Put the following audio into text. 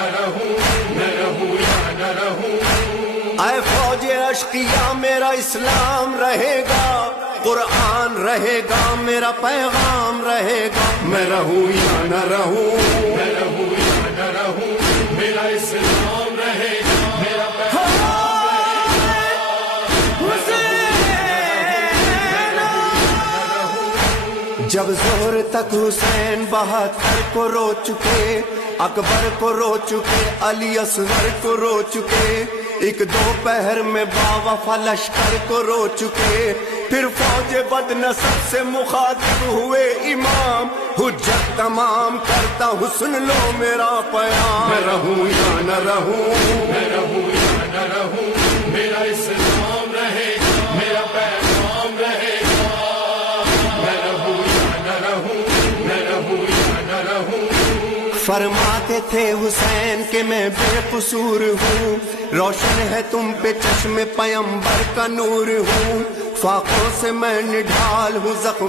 نہ رہوں، میں رہوں یا نہ رہوں۔ اے فوج اشقیاء میرا اسلام رہے گا، قرآن رہے گا، میرا پیغام رہے گا، میں رہوں یا نہ رہوں، میں رہوں یا نہ رہوں، میرا اسلام رہے گا، میرا جب زہر تک حسین 72 کو رو چکے، اکبر کو رو چکے، علی اصغر کو رو چکے، ایک دوپہر میں باوفا لشکر کو رو چکے، پھر فوج بد نصب سے مخاطب ہوئے امام، حجت تمام کرتا ہوں سن لو میرا پیام، میں رہوں یا نہ رہوں، میں رہوں یا نہ رہوں، میرا اسلام رہے گا، میرا پیغام رہے گا، میں رہوں یا نہ رہوں، میں رہوں یا نہ رہوں۔ فرماتے تھے حسین کہ میں بے قصور ہوں، روشن ہے تم پہ چشم پیمبر کا نور ہوں، فاقوں سے میں نڈھال ہوں، زخم